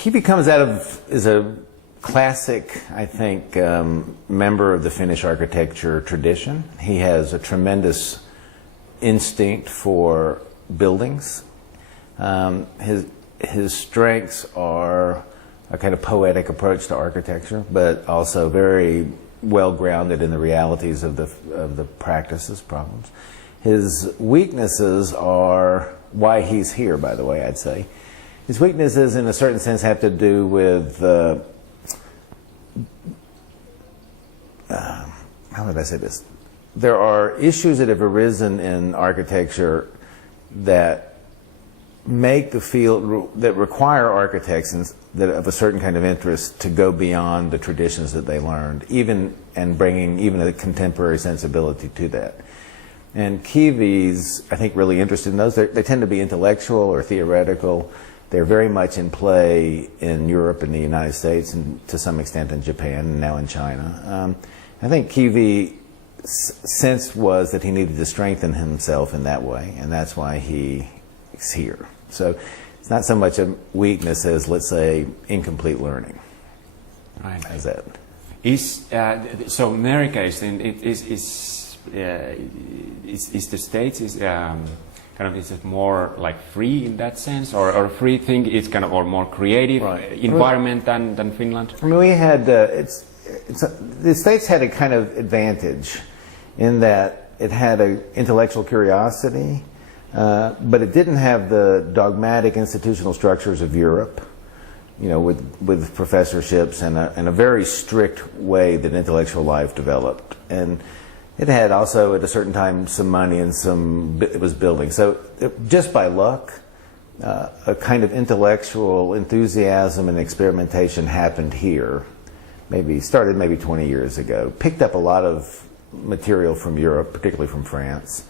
Kivi comes out of, is a classic, I think, member of the Finnish architecture tradition. He has a tremendous instinct for buildings. His strengths are a kind of poetic approach to architecture, but also very well grounded in the realities of the practices, problems. His weaknesses are why he's here, by the way, I'd say. His weaknesses, in a certain sense, have to do with how would I say this? There are issues that have arisen in architecture that make the field, that require architects that of a certain kind of interest to go beyond the traditions that they learned, and bringing even a contemporary sensibility to that. And Kivi's, I think, really interested in those. They tend to be intellectual or theoretical. They're very much in play in Europe and the United States, and to some extent in Japan, and now in China. I think Kivi's sense was that he needed to strengthen himself in that way, and that's why he's here. So it's not so much a weakness as, let's say, incomplete learning. Right. As that. So America is the States is it more like free in that sense, or a free thing is kind of, or more creative environment than Finland? I mean, we had the States had a kind of advantage in that it had an intellectual curiosity, but it didn't have the dogmatic institutional structures of Europe, with professorships and a very strict way that intellectual life developed. And it had also, at a certain time, some money and it was building. So just by luck, a kind of intellectual enthusiasm and experimentation happened here. Started maybe 20 years ago. Picked up a lot of material from Europe, particularly from France,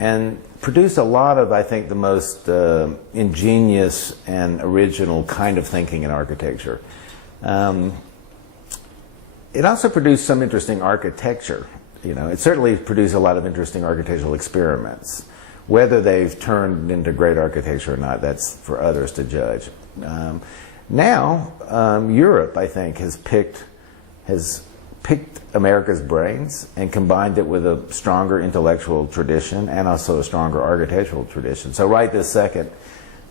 and produced a lot of, I think, the most ingenious and original kind of thinking in architecture. It also produced some interesting architecture. It certainly produced a lot of interesting architectural experiments. Whether they've turned into great architecture or not, that's for others to judge. Now, Europe, I think, has picked America's brains and combined it with a stronger intellectual tradition and also a stronger architectural tradition. So right this second,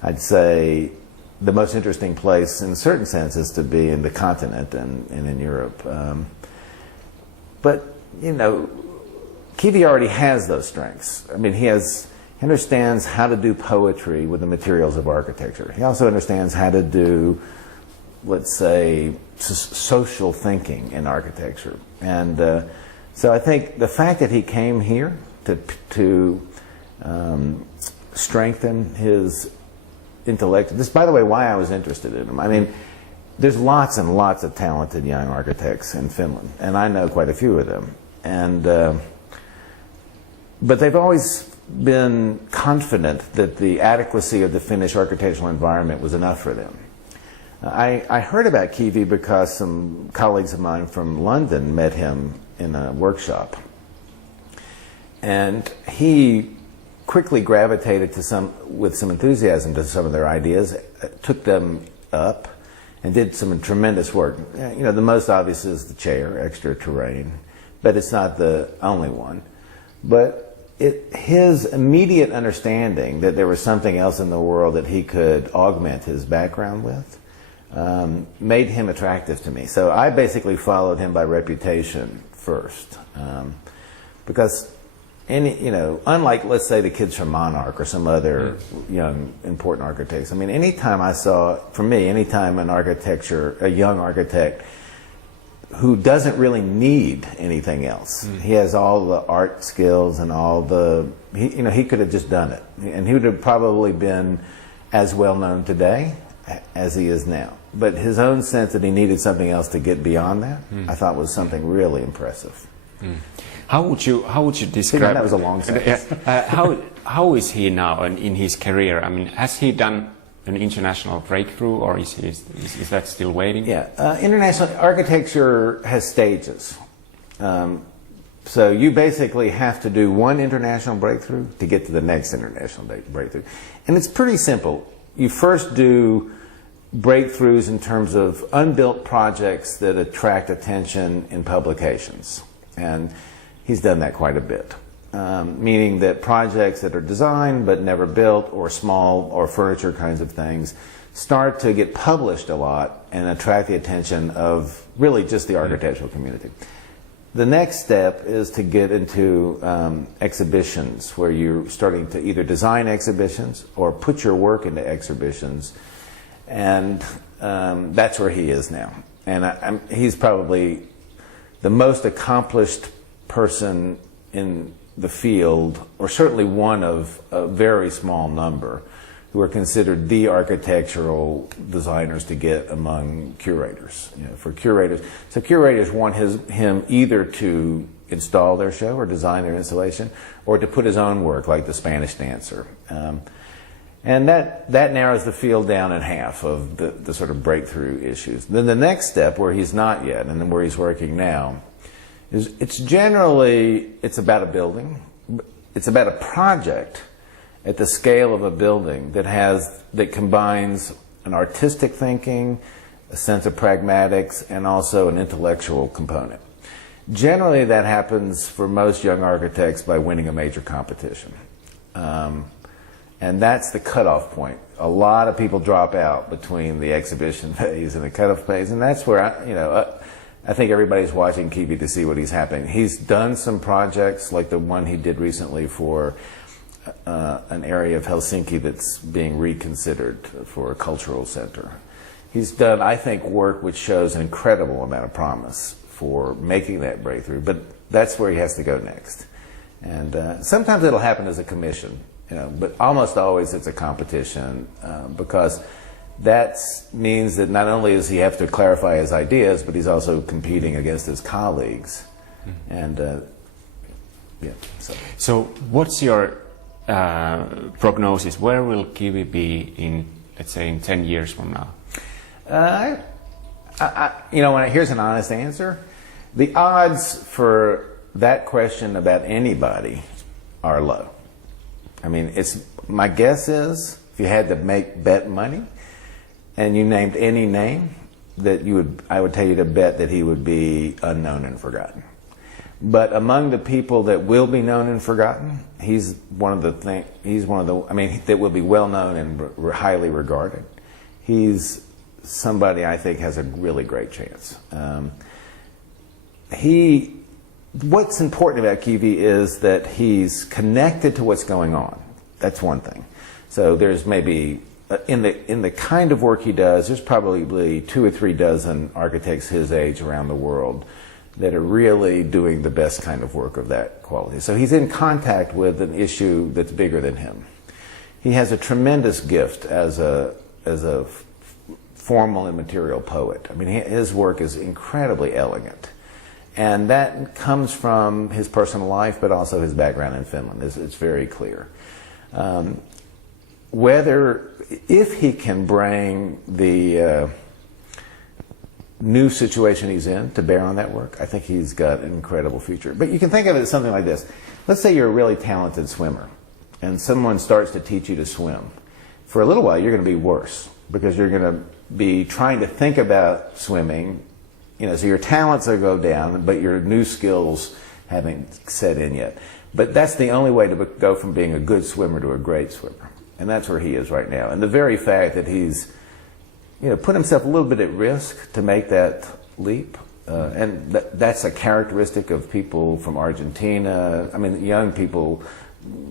I'd say the most interesting place, in a certain sense, is to be in the continent and in Europe. But, Kivi already has those strengths. I mean, he understands how to do poetry with the materials of architecture. He also understands how to do, let's say, social thinking in architecture. And so I think the fact that he came here to strengthen his intellect. This, by the way, why I was interested in him. I mean, there's lots and lots of talented young architects in Finland, and I know quite a few of them. And but they've always been confident that the adequacy of the Finnish architectural environment was enough for them. I heard about Kivi because some colleagues of mine from London met him in a workshop, and he quickly gravitated with some enthusiasm to some of their ideas, took them up, and did some tremendous work. The most obvious is the chair, extra terrain, but it's not the only one. But his immediate understanding that there was something else in the world that he could augment his background with made him attractive to me. So I basically followed him by reputation first, because unlike, let's say, the kids from Monarch or some other young important architects. I mean, anytime a young architect who doesn't really need anything else. He has all the art skills and he could have just done it, and he would have probably been as well known today as he is now. But his own sense that he needed something else to get beyond that, I thought was something really impressive. How would you describe? That was a long sentence. How is he now in his career? I mean, has he done an international breakthrough, or is that still waiting? Yeah, international architecture has stages. So you basically have to do one international breakthrough to get to the next international breakthrough. And it's pretty simple. You first do breakthroughs in terms of unbuilt projects that attract attention in publications. And he's done that quite a bit. Meaning that projects that are designed but never built, or small or furniture kinds of things, start to get published a lot and attract the attention of really just the architectural community. The next step is to get into exhibitions, where you're starting to either design exhibitions or put your work into exhibitions. And that's where he is now. And he's probably the most accomplished person in the field, or certainly one of a very small number, who are considered the architectural designers to get among curators. For curators, so curators want him either to install their show or design their installation, or to put his own work, like the Spanish Dancer. And that narrows the field down in half of the sort of breakthrough issues. Then the next step, where he's not yet, and then where he's working now, is it's about a building. It's about a project at the scale of a building that combines an artistic thinking, a sense of pragmatics, and also an intellectual component. Generally, that happens for most young architects by winning a major competition. And that's the cutoff point. A lot of people drop out between the exhibition phase and the cutoff phase, and that's where I think everybody's watching Kivi to see what he's happening. He's done some projects like the one he did recently for an area of Helsinki that's being reconsidered for a cultural center. He's done, I think, work which shows an incredible amount of promise for making that breakthrough, but that's where he has to go next. And sometimes it'll happen as a commission, but almost always it's a competition, because that means that not only does he have to clarify his ideas, but he's also competing against his colleagues. And So what's your prognosis? Where will Kivi be in, let's say, in 10 years from now? Here's an honest answer. The odds for that question about anybody are low. I mean, my guess is, if you had to bet money, and you named any name, I would tell you to bet that he would be unknown and forgotten. But among the people that will be known and forgotten, he's one of the that will be well known and highly regarded. He's somebody I think has a really great chance. What's important about Kivi is that he's connected to what's going on. That's one thing. So there's maybe in the kind of work he does, there's probably 2 or 3 dozen architects his age around the world that are really doing the best kind of work of that quality. So he's in contact with an issue that's bigger than him. He has a tremendous gift as a formal and material poet. I mean, his work is incredibly elegant. And that comes from his personal life, but also his background in Finland. It's very clear. If he can bring the new situation he's in to bear on that work, I think he's got an incredible future. But you can think of it as something like this. Let's say you're a really talented swimmer, and someone starts to teach you to swim. For a little while, you're going to be worse, because you're going to be trying to think about swimming. So your talents will go down, but your new skills haven't set in yet. But that's the only way to go from being a good swimmer to a great swimmer. And that's where he is right now. And the very fact that he's put himself a little bit at risk to make that leap, and that's a characteristic of people from Argentina, young people,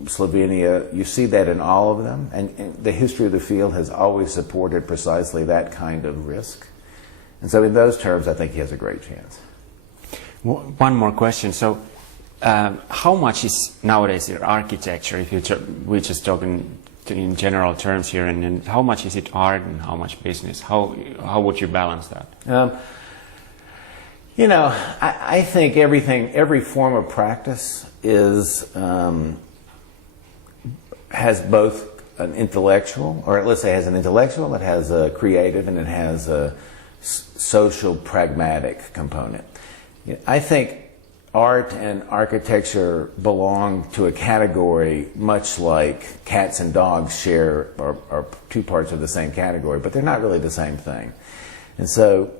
Slovenia, you see that in all of them. And the history of the field has always supported precisely that kind of risk. And so in those terms, I think he has a great chance. One more question. So how much is nowadays architecture, if we're just talking in general terms here, and how much is it art and how much business? How would you balance that? I think every form of practice has both an intellectual, or let's say has an intellectual, it has a creative, and it has a social pragmatic component. I think art and architecture belong to a category much like cats and dogs share are two parts of the same category, but they're not really the same thing. And so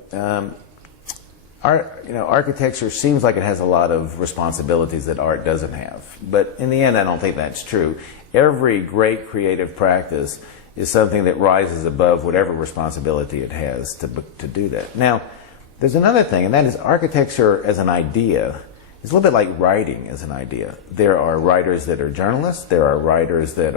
architecture seems like it has a lot of responsibilities that art doesn't have. But in the end, I don't think that's true. Every great creative practice is something that rises above whatever responsibility it has to do that. Now, there's another thing, and that is architecture as an idea. It's a little bit like writing as an idea. There are writers that are journalists. There are writers that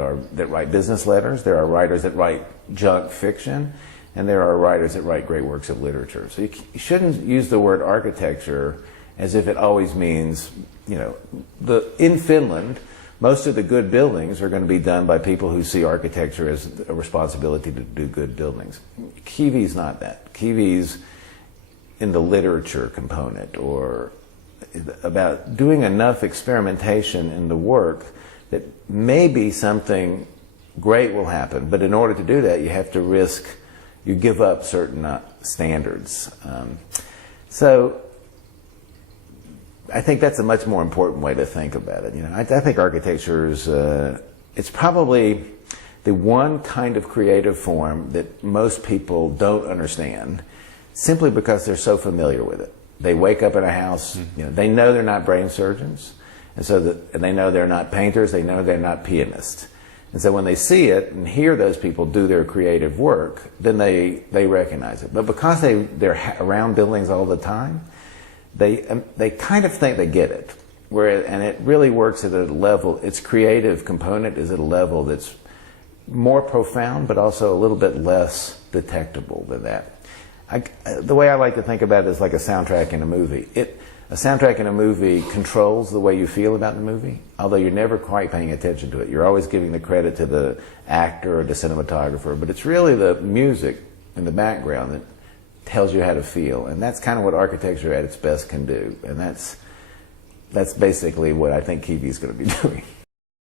write business letters. There are writers that write junk fiction. And there are writers that write great works of literature. So you shouldn't use the word architecture as if it always means, in Finland, most of the good buildings are going to be done by people who see architecture as a responsibility to do good buildings. Kivi's not that. Kivi's in the literature component, or about doing enough experimentation in the work that maybe something great will happen. But in order to do that, you give up certain standards. So I think that's a much more important way to think about it. I think architecture is, it's probably the one kind of creative form that most people don't understand simply because they're so familiar with it. They wake up in a house, they know they're not brain surgeons, and they know they're not painters, they know they're not pianists. And so when they see it and hear those people do their creative work, then they recognize it. But because they're around buildings all the time, they kind of think they get it. And it really works at a level, its creative component is at a level that's more profound, but also a little bit less detectable than that. The way I like to think about it is like a soundtrack in a movie. A soundtrack in a movie controls the way you feel about the movie, although you're never quite paying attention to it. You're always giving the credit to the actor or the cinematographer, but it's really the music in the background that tells you how to feel. And that's kind of what architecture at its best can do. And that's basically what I think Kivi's going to be doing.